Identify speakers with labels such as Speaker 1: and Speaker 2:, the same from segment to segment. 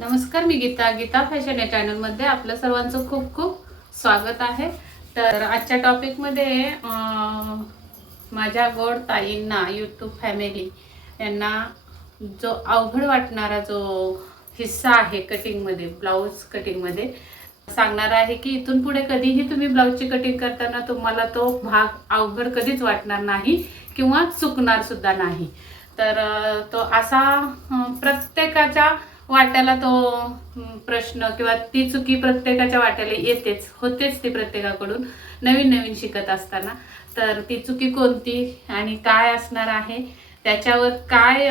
Speaker 1: नमस्कार मी गीता. गीता फॅशन या चॅनलमध्ये आपलं सर्वांचं खूप खूप स्वागत आहे. तर आजच्या टॉपिकमध्ये माझ्या गोड ताईंना यूट्यूब फॅमिली यांना जो अवघड वाटणारा जो हिस्सा आहे कटिंगमध्ये ब्लाऊज कटिंगमध्ये सांगणार आहे की इथून पुढे कधीही तुम्ही ब्लाऊजची कटिंग करताना तुम्हाला तो भाग अवघड कधीच वाटणार नाही किंवा चुकणार सुद्धा नाही. तर तो असा प्रत्येकाच्या वाट्याला तो प्रश्न किंवा ती चुकी प्रत्येकाच्या वाट्याला येतेच होतेच ती प्रत्येकाकडून नवीन नवीन शिकत असताना. तर ती चुकी कोणती आणि काय असणार आहे त्याच्यावर काय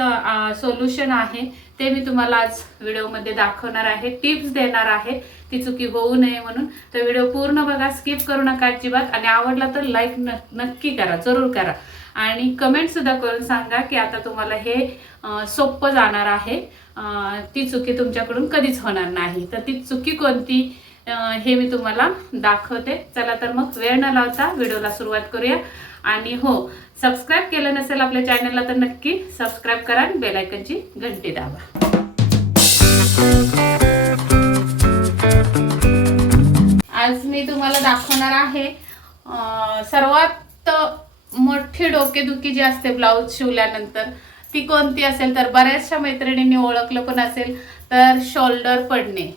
Speaker 1: सोल्युशन आहे ते मी तुम्हाला आज व्हिडिओमध्ये दाखवणार आहे टिप्स देणार आहे ती चुकी होऊ नये म्हणून. तर व्हिडिओ पूर्ण बघा स्किप करू नका अजिबात. आणि आवडला तर लाईक नक्की करा जरूर करा. आणि कमेंटसुद्धा करून सांगा की आता तुम्हाला हे सोपं जाणार आहे. ती चुकी तुमच्याकडून कधीच होणार नाही. तर ती चुकी कोणती? हे मी तुम्हाला दाखवते. चला तर मग वेळ न लावता व्हिडिओला सुरुवात करूया. आणि हो सबस्क्राईब केलं नसेल आपल्या चॅनलला तर नक्की सबस्क्राईब करा आणि बेलायकनची घंटी दाबा. आज मी तुम्हाला दाखवणार आहे सर्वात मोठी डोकेदुखी जी असते ब्लाऊज शिवल्यानंतर ती कोणती असेल तर बऱ्याचशा मैत्रिणींनी ओळखलं पण असेल तर शोल्डर पडणे.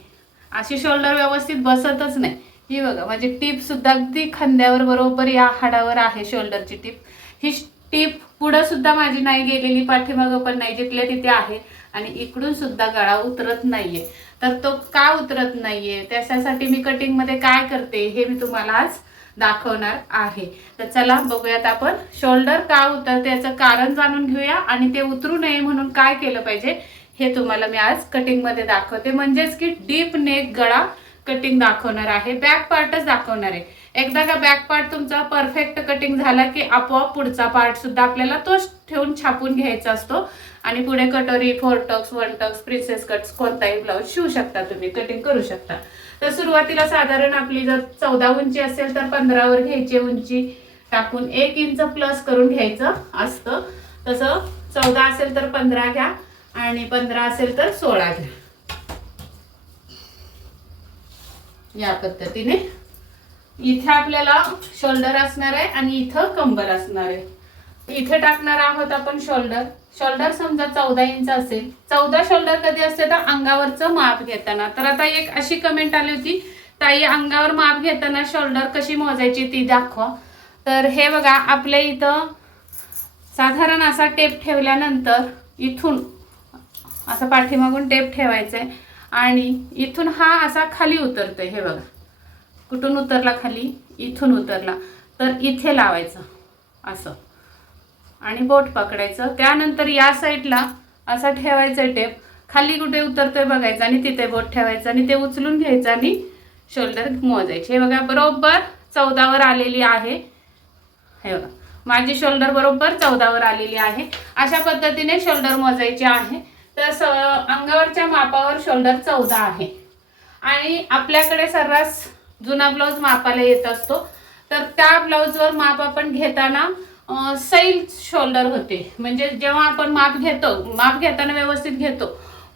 Speaker 1: अशी शोल्डर व्यवस्थित बसतच नाही. ही बघा माझी टीपसुद्धा अगदी खांद्यावर बरोबर या हाडावर आहे शोल्डरची टीप ही टीप पुढं सुद्धा माझी नाही गेलेली पाठीमागं पण नाही जिथल्या तिथे आहे आणि इकडून सुद्धा गळा उतरत नाहीये. तर तो का उतरत नाहीये? त्याच्यासाठी मी कटिंगमध्ये काय करते हे मी तुम्हाला आज दाखवणार आहे. तर चला बघूयात आपण. शोल्डर का उतरते याचं कारण जाणून घेऊया आणि ते उतरू नये म्हणून काय केलं पाहिजे हे तुम्हाला मी आज कटिंगमध्ये दाखवते. म्हणजेच की डीप नेक गळा कटिंग दाखवणार आहे. बॅक पार्टच दाखवणार आहे. एकदा का बॅक पार्ट तुमचा परफेक्ट कटिंग झाला की आपोआप पुढचा पार्ट सुद्धा आपल्याला तोच ठेवून छापून घ्यायचा असतो. आणि पुढे कटोरी four tucks one tucks princess cuts कोणताही ब्लाऊज शिवू शकता तुम्ही. कटिंग करू शकता. तर सुरुवातीला साधारण आपली जर चौदा उंची असेल तर पंधरावर घ्यायची उंची. टाकून एक इंच प्लस करून घ्यायचं असतं. तसं चौदा असेल तर पंधरा घ्या आणि पंधरा असेल तर सोळा घ्या. या पद्धतीने. इथे आपल्याला शोल्डर असणार आहे आणि इथं कंबर असणार आहे. इथे टाकणार आहोत आपण शोल्डर शोल्डर समजा चौदा इंच असेल. चौदा शोल्डर कधी असते तर अंगावरचं माप घेताना. तर आता एक अशी कमेंट आली होती ताई अंगावर माप घेताना शोल्डर कशी मोजायची ती दाखवा. तर हे बघा आपल्या इथं साधारण असा टेप ठेवल्यानंतर इथून असा पाठीमागून टेप ठेवायचा आहे आणि इथून हा असा खाली उतरतोय हे बघा. कुठून उतरला खाली? इथून उतरला. तर इथे लावायचं असं. आणि बोट पकडायचं. त्यानंतर या साईडला असा ठेवायचा टेप. खाली कुठे उतरतोय बघायचं आणि तिथे बोट ठेवायचं आणि ते उचलून घ्यायचं आणि शोल्डर मोजायचे. हे बघा बरोबर चौदावर आलेली आहे. हे बघा माझी शोल्डर बरोबर चौदावर आलेली आहे. अशा पद्धतीने शोल्डर मोजायचे आहे. तर स अंगावरच्या मापावर शोल्डर चौदा आहे. आणि आपल्याकडे सर्रास जुना ब्लाऊज मापाला येत असतो. तर त्या ब्लाऊजवर माप आपण घेताना सैल शोल्डर होते. म्हणजे जेव्हा आपण माप घेतो माप घेताना व्यवस्थित घेतो.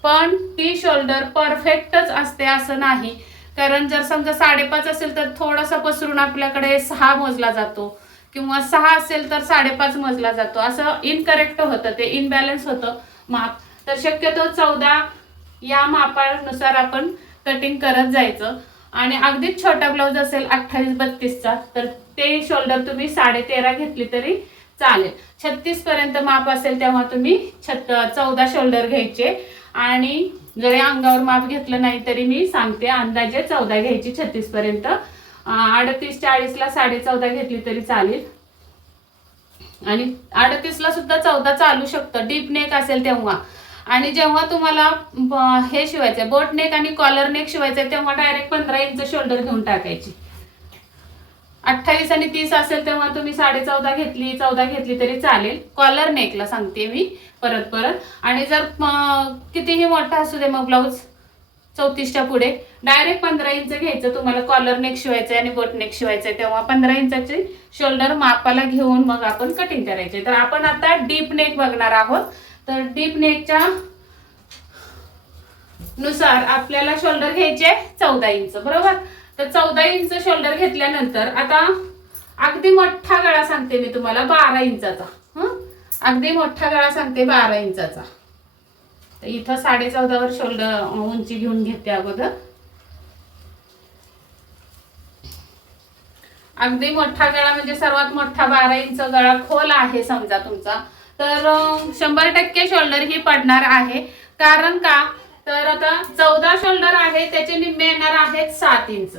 Speaker 1: पण ती शोल्डर परफेक्टच असते असं नाही. कारण जर समजा साडेपाच असेल तर थोडासा पसरून आपल्याकडे सहा मोजला जातो. किंवा सहा असेल तर साडेपाच मोजला जातो. असं इनकरेक्ट होतं ते इनबॅलन्स होतं माप. तर शक्यतो चौदा या मापानुसार आपण कटिंग करत जायचं. आणि अगदीच छोटा ब्लाऊज असेल अठ्ठावीस बत्तीसचा तर ते शोल्डर तुम्ही साडे तेरा घेतली तरी चालेल. छत्तीस पर्यंत माप असेल तेव्हा तुम्ही छत चौदा शोल्डर घ्यायचे. आणि जरी अंगावर माप घेतलं नाही तरी मी सांगते अंदाजे चौदा घ्यायची छत्तीस पर्यंत. अडतीस चाळीसला साडे चौदा घेतली तरी चालेल. आणि अडतीसला सुद्धा चौदा चालू शकतं. डीप नेक असेल तेव्हा. आणि जेव्हा तुम्हाला हे शिवायचंय बोट नेक आणि कॉलर नेक शिवायचंय तेव्हा डायरेक्ट पंधरा इंच शोल्डर घेऊन टाकायची. अठ्ठावीस आणि तीस असेल तेव्हा तुम्ही साडे चौदा घेतली चौदा घेतली तरी चालेल. कॉलर नेकला सांगते मी परत परत. आणि जर कितीही मोठा असू दे मग ब्लाऊज चौतीसच्या पुढे डायरेक्ट पंधरा इंच घ्यायचं. तुम्हाला कॉलर नेक शिवायचंय आणि बोट नेक शिवायचंय तेव्हा पंधरा इंचाचे शोल्डर मापाला घेऊन मग आपण कटिंग करायचे. तर आपण आता डीप नेक बघणार आहोत. तर डीप नेकच्या नुसार आपल्याला शोल्डर घ्यायचे चौदा इंच बरोबर? तर चौदा इंच शोल्डर घेतल्यानंतर आता अगदी मोठा गळा सांगते मी तुम्हाला बारा इंचाचा. हं? अगदी मोठा गळा सांगते बारा इंचाचा. तर इथं साडे चौदावर शोल्डर उंची घेऊन घेते अगोदर. अगदी मोठा गळा म्हणजे सर्वात मोठा बारा इंच गळा खोल आहे समजा तुमचा. तर शंभर टक्के शोल्डर ही पडणार आहे. कारण का? तर आता चौदा शोल्डर आहे त्याचे निम्मे येणार आहेत सात इंच.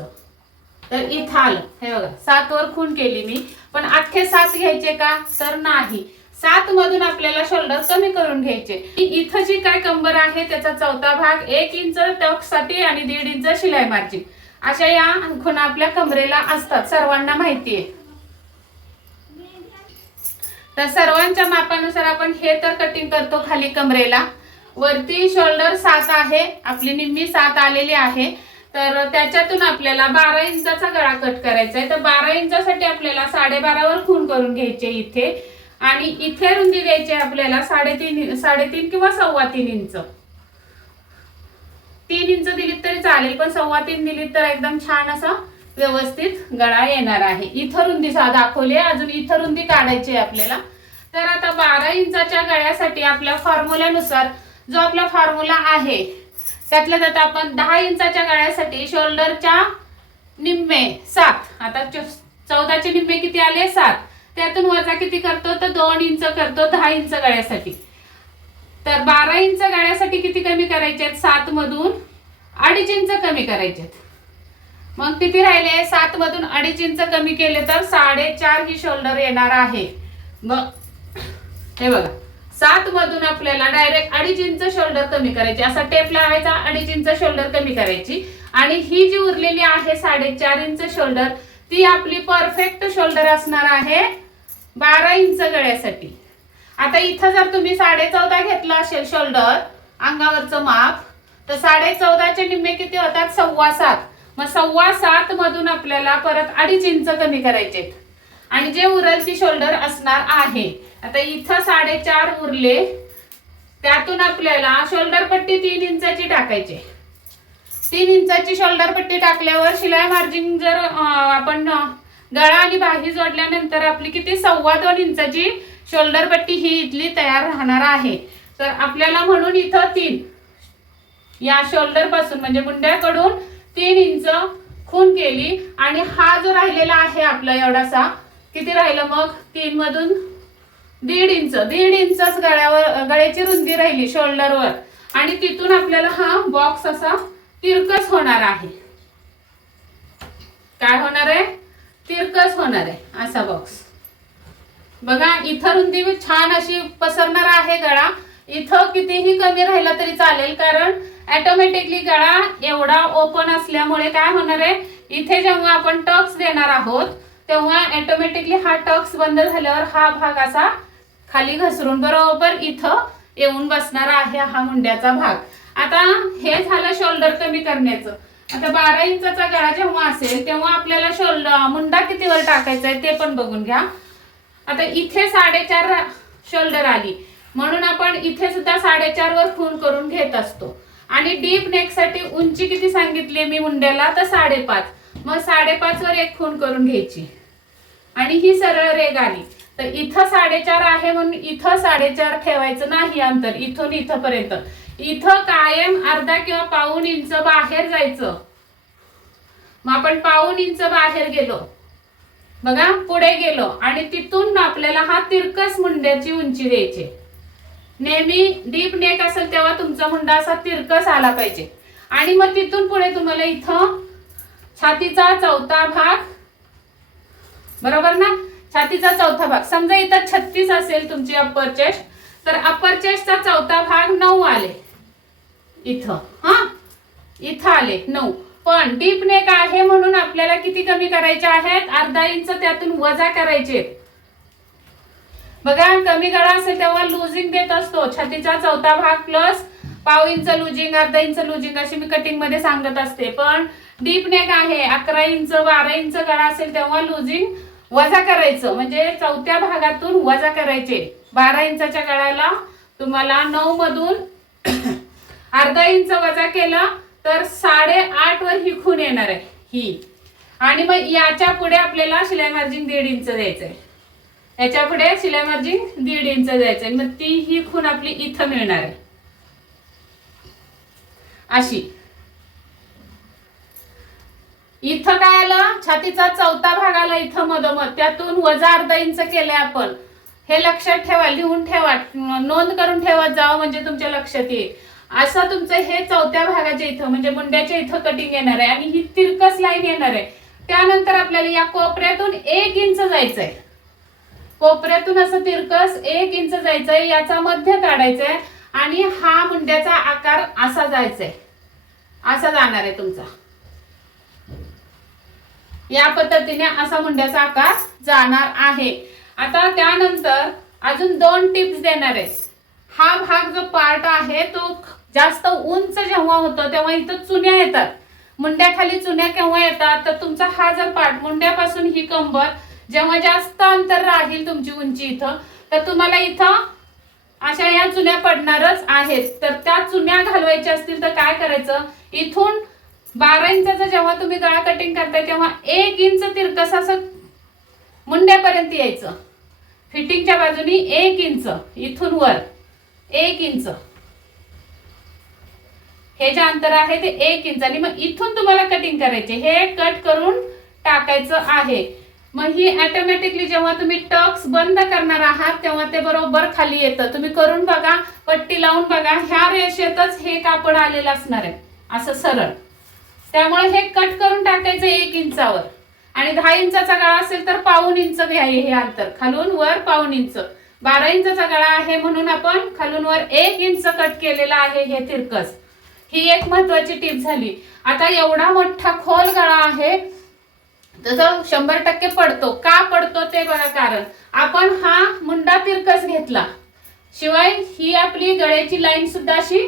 Speaker 1: तर इथं आलं. हे बघा सात वर खून केली मी. पण अख्खे सात घ्यायचे का? तर नाही. सात मधून आपल्याला शोल्डर कमी करून घ्यायचे. इथं जी काय कंबर आहे त्याचा चौथा भाग एक इंच टक्ससाठी आणि दीड इंच शिलाई मार्जिन अशा या खुणा आपल्या कमरेला असतात. सर्वांना माहिती आहे तर सर्वांच्या मापानुसार आपण हे तर कटिंग करतो खाली कमरेला. वरती शोल्डर सात आहे. आपली निम्मी सात आलेली आहे. तर त्याच्यातून आपल्याला बारा इंचाचा गळा कट करायचा आहे. तर बारा इंचासाठी आपल्याला साडेबारावर खून करून घ्यायचे इथे. आणि इथे रुंदी द्यायची आपल्याला साडेतीन साडेतीन किंवा सव्वा तीन इंच. तीन इंच दिलीत तरी चालेल पण सव्वा तीन दिलीत तर एकदम छान असं व्यवस्थित गळा येणार आहे. इथं रुंदी सा दाखवली आहे. अजून इथं रुंदी काढायची आहे आपल्याला. तर आता बारा इंचाच्या गळ्यासाठी आपल्या फॉर्म्युल्यानुसार जो आपला फॉर्म्युला आहे त्यातल्या त्यात आपण दहा इंचाच्या गळ्यासाठी शोल्डरच्या निम्मे सात आता चौदाचे निम्मे किती आले? सात. त्यातून वजा किती करतो? तर दोन इंच करतो दहा इंच गळ्यासाठी. तर बारा इंच गळ्यासाठी किती कमी करायचे आहेत? सात मधून अडीच इंच कमी करायचे आहेत. मग किती राहिले? सात मधून अडीच इंच कमी केले तर साडेचार ही शोल्डर येणार आहे. मग हे बघा. सात मधून आपल्याला डायरेक्ट अडीच इंच शोल्डर कमी करायची. असा टेप लावायचा अडीच इंच शोल्डर कमी करायची. आणि ही जी उरलेली आहे साडेचार इंच शोल्डर ती आपली परफेक्ट शोल्डर असणार आहे बारा इंच गळ्यासाठी. आता इथं जर तुम्ही साडे चौदा घेतलं असेल शोल्डर अंगावरचं माप तर साडे चौदाचे निम्मे किती होतात? सव्वा सात. मग सव्वा सात मधून आपल्याला परत अडीच इंच कमी करायचे आणि जे उरल ती शोल्डर असणार आहे. आता इथं साडेचार उरले त्यातून आपल्याला शोल्डर पट्टी तीन इंचाची टाकायची तीन इंचाची शोल्डर पट्टी टाकल्यावर शिलाई मार्जिन जर आपण गळा आणि बाही जोडल्यानंतर आपली किती? सव्वा दोन इंचाची शोल्डर पट्टी ही इथली तयार राहणार आहे. तर आपल्याला म्हणून इथं तीन या शोल्डरपासून म्हणजे मुंड्याकडून तीन इंच खून केली आणि हा जो राहिलेला आहे आपला एवढासा किती राहिलं मग? तीन मधून दीड इंच. दीड इंचच गळ्यावर गळ्याची रुंदी राहिली शोल्डरवर. आणि तिथून आपल्याला हा बॉक्स असा तिरकस होणार आहे. काय होणार आहे? तिरकस होणार आहे असा बॉक्स. बघा इथं रुंदी छान अशी पसरणार आहे गळा. इथं कितीही कमी राहिला तरी चालेल कारण ऍटोमॅटिकली गळा एवढा ओपन असल्यामुळे काय होणार आहे? इथे जेव्हा आपण टक्स देणार आहोत तेव्हा ऍटोमॅटिकली हा टक्स बंद झाल्यावर हा भाग असा खाली घसरून बरोबर इथं येऊन बसणार आहे हा मुंड्याचा भाग. आता हे झालं शोल्डर कमी करण्याचं. आता बारा इंचाचा गळा जेव्हा असेल तेव्हा आपल्याला शोल्डर मुंडा कितीवर टाकायचा आहे ते पण बघून घ्या. आता इथे साडेचार शोल्डर आली. म्हणून आपण इथे सुद्धा साडेचार वर खून करून घेत असतो. आणि डीप नेकसाठी उंची किती सांगितली मी मुंड्याला? तर साडेपाच. मग साडेपाच वर एक खून करून घ्यायची. आणि ही सरळ रेग आली. तर इथं साडेचार आहे म्हणून इथं साडेचार ठेवायचं नाही अंतर. इथून इथंपर्यंत. इथं कायम अर्धा किंवा पाऊन इंच बाहेर जायचं. मग आपण पाऊन इंच बाहेर गेलो. बघा पुढे गेलो. आणि तिथून आपल्याला हा तिरकस मुंड्याची उंची द्यायची. नेहमी डीप नेक असेल तेव्हा तुमचा मुंडा असा तिरकस आला पाहिजे. आणि मग तिथून पुढे तुम्हाला इथं छातीचा चौथा भाग बरोबर ना? छातीचा चौथा भाग. समजा इथं छत्तीस असेल तुमची अप्पर चेस्ट तर अप्पर चेस्टचा चौथा भाग नऊ आले. इथं हा? इथं आले नऊ. पण डीप नेक आहे म्हणून आपल्याला किती कमी करायचे आहेत? अर्धा इंच त्यातून वजा करायचे बघा कमी गळा असेल तेव्हा लुजिंग देत असतो. छातीचा चौथा भाग प्लस पाव इंच लुजिंग अर्धा इंच लुजिंग अशी मी कटिंगमध्ये सांगत असते. पण डीप नेक आहे अकरा इंच बारा इंच गळा असेल तेव्हा लुजिंग वजा करायचं. म्हणजे चौथ्या भागातून वजा करायचे. बारा इंचाच्या गळ्याला तुम्हाला नऊ मधून अर्धा इंच वजा केलं तर साडेआठ वर ही खून येणार आहे. ही. आणि मग याच्यापुढे आपल्याला शिलाई मार्जिन दीड इंच द्यायचंय. याच्यापुढे शिलाई मार्जिन दीड इंच जायचं मग ती ही खून आपली इथं मिळणार आहे. अशी. इथं काय आलं? छातीचा चौथा भाग आला इथं मधोमध. त्यातून वजा अर्धा इंच केले आपण. हे लक्षात ठेवा लिहून ठेवा. नोंद करून ठेवत जावं म्हणजे तुमच्या लक्षात येईल. असं तुमचं हे चौथ्या भागाच्या इथं म्हणजे मुंड्याच्या इथं कटिंग येणार आहे आणि ही तिरकस लाईन येणार आहे. त्यानंतर आपल्याला या कोपऱ्यातून एक इंच जायचंय. कोपऱ्यातून असं तिरकस एक इंच जायचंय याचा मध्य काढायचंय आणि हा मुंड्याचा आकार असा जायचंय. असा जाणार आहे तुमचा. या पद्धतीने असा मुंड्याचा आकार जाणार आहे. आता त्यानंतर अजून दोन टिप्स देणार आहे. हा भाग जो पार्ट आहे तो जास्त उंच जेव्हा होतो तेव्हा इथं चुन्या येतात. मुंड्याखाली चुन्या केव्हा येतात? तर तुमचा हा जर पार्ट मुंड्यापासून ही कंबर जेव्हा जास्त अंतर राहील तुमची उंची इथं तर तुम्हाला इथं अशा या चुन्या पडणारच आहेत. तर त्या चुन्या घालवायच्या असतील तर काय करायचं? इथून बारा इंचाचा जेव्हा तुम्ही गळा कटिंग करताय तेव्हा एक इंच तिरकस असं मुंड्यापर्यंत यायचं. फिटिंगच्या बाजूनी एक इंच इथून वर एक इंच. हे जे अंतर आहे ते एक इंच. आणि मग इथून तुम्हाला कटिंग करायचे. हे कट करून टाकायचं आहे. मग ही ऑटोमॅटिकली जेव्हा तुम्ही टक्स बंद करणार आहात तेव्हा ते बरोबर खाली येतं. तुम्ही करून बघा पट्टी लावून बघा ह्या रेषेतच हे कापड आलेलं असणार आहे. असं सरळ. त्यामुळे हे कट करून टाकायचं एक इंचावर. आणि दहा इंचाचा गळा असेल तर पाऊन इंच घ्या हे अंतर. खालून वर पाऊन इंच. बारा इंचाचा गळा आहे म्हणून आपण खालून वर एक इंच कट केलेला आहे हे तिरकस. ही एक महत्वाची टीप झाली. आता एवढा मोठा खोल गळा आहे जसं शंभर टक्के पडतो. का पडतो ते बघा कारण. आपण हा मुंडा तिरकस घेतला. शिवाय ही आपली गळ्याची लाईन सुद्धा अशी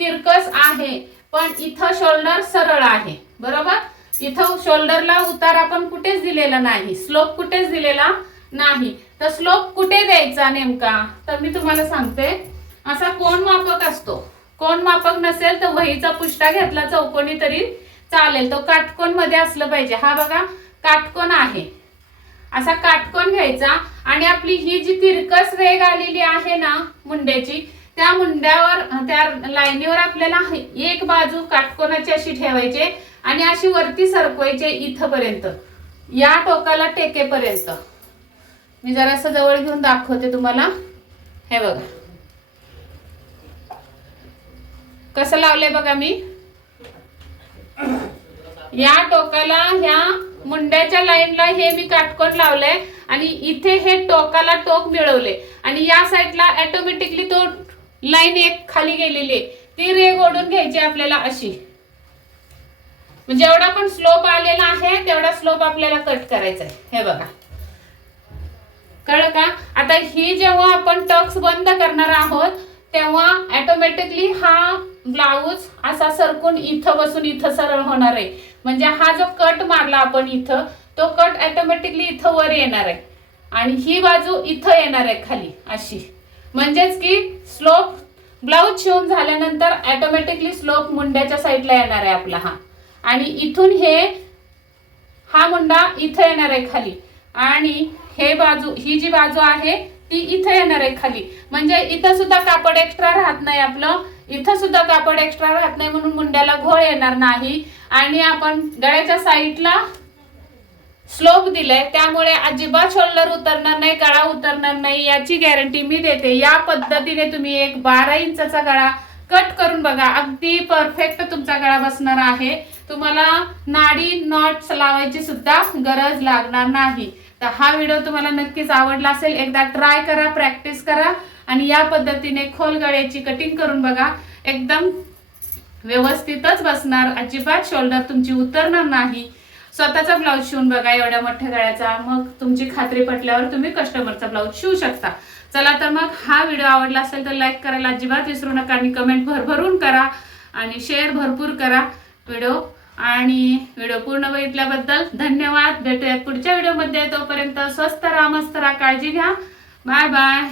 Speaker 1: तिरकस आहे. पण इथं शोल्डर सरळ आहे. बरोबर? इथं शोल्डरला उतार आपण कुठेच दिलेला नाही. स्लोप कुठेच दिलेला नाही. तर स्लोप कुठे द्यायचा नेमका? तर मी तुम्हाला सांगते. असा कोण मापक असतो? कोण मापक नसेल तर वहीचा पुष्टा घेतला चौकोनी तरी चालेल. तो काटकोनमध्ये असलं पाहिजे. हा बघा. काटकोन आहे. असा काटकोन घ्यायचा आणि आपली ही जी तिरकस रेग आलेली आहे ना मुंड्याची त्या मुंड्यावर त्या लाईनीवर आपल्याला एक बाजू काटकोनाची अशी ठेवायची आणि अशी वरती सरकवायचे इथपर्यंत. या टोकाला टेकेपर्यंत. मी जरासं जवळ घेऊन दाखवते तुम्हाला. हे बघा. कसं लावलंय बघा मी? या टोकाला ह्या मुंड्याच्या लाईनला हे मी काटकोन लावलंय आणि इथे हे टोकाला टोक मिळवले. आणि या साईडला ऑटोमॅटिकली तो लाईन एक खाली गेलेली आहे. ती रेग ओढून घ्यायची आपल्याला अशी. म्हणजे जेवढा पण स्लोप आलेला आहे तेवढा स्लोप आपल्याला कट करायचा आहे. हे बघा. कळ का? आता ही जेव्हा आपण टक्स बंद करणार आहोत तेव्हा ऑटोमॅटिकली हा ब्लाऊज असा सरकून इथं बसून इथं सरळ होणार आहे. म्हणजे हा जो कट मारला आपण इथं तो कट ऑटोमॅटिकली इथं वर येणार आहे. आणि ही बाजू इथं येणार आहे खाली अशी. म्हणजेच की स्लोप ब्लाऊज शिवून झाल्यानंतर ऑटोमॅटिकली स्लोप मुंड्याच्या साईडला येणार आहे आपला हा. आणि इथून हे हा मुंडा इथं येणार आहे खाली. आणि हे बाजू ही जी बाजू आहे ती इथं येणार आहे खाली. म्हणजे इथं सुद्धा कापड एक्स्ट्रा राहत नाही आपलं. इथं सुद्धा कापड एक्स्ट्रा राहत नाही म्हणून मुंड्याला घोळ येणार नाही. आणि आपण गळ्याच्या साईडला स्लोप दिलाय त्यामुळे अजिबात शोल्डर उतरणार नाही गळा उतरणार नाही याची गॅरंटी मी देते. या पद्धतीने तुम्ही एक बारा इंचाचा गळा कट करून बघा. अगदी परफेक्ट तुमचा गळा बसणार आहे. तुम्हाला नाडी नॉट्स लावायची सुद्धा गरज लागणार नाही. तर हा व्हिडिओ तुम्हाला नक्कीच आवडला असेल एकदा ट्राय करा प्रॅक्टिस करा. आणि या पद्धतीने खोल गळ्याची कटिंग करून बघा. एकदम व्यवस्थितच बसणार. अजिबात शोल्डर तुमची उतरणार नाही. स्वतःचा ब्लाऊज शिवून बघा एवढ्या मोठ्या गळ्याचा. मग तुमची खात्री पटल्यावर तुम्ही कस्टमरचा ब्लाऊज शिवू शकता. चला तर मग हा व्हिडिओ आवडला असेल तर लाईक करायला अजिबात विसरू नका आणि कमेंट भरभरून करा आणि शेअर भरपूर करा व्हिडिओ आणि व्हिडिओ पूर्ण बघितल्याबद्दल धन्यवाद. भेटूयात पुढच्या व्हिडिओमध्ये तोपर्यंत स्वस्त राहा मस्त राहा. काळजी घ्या. Bye bye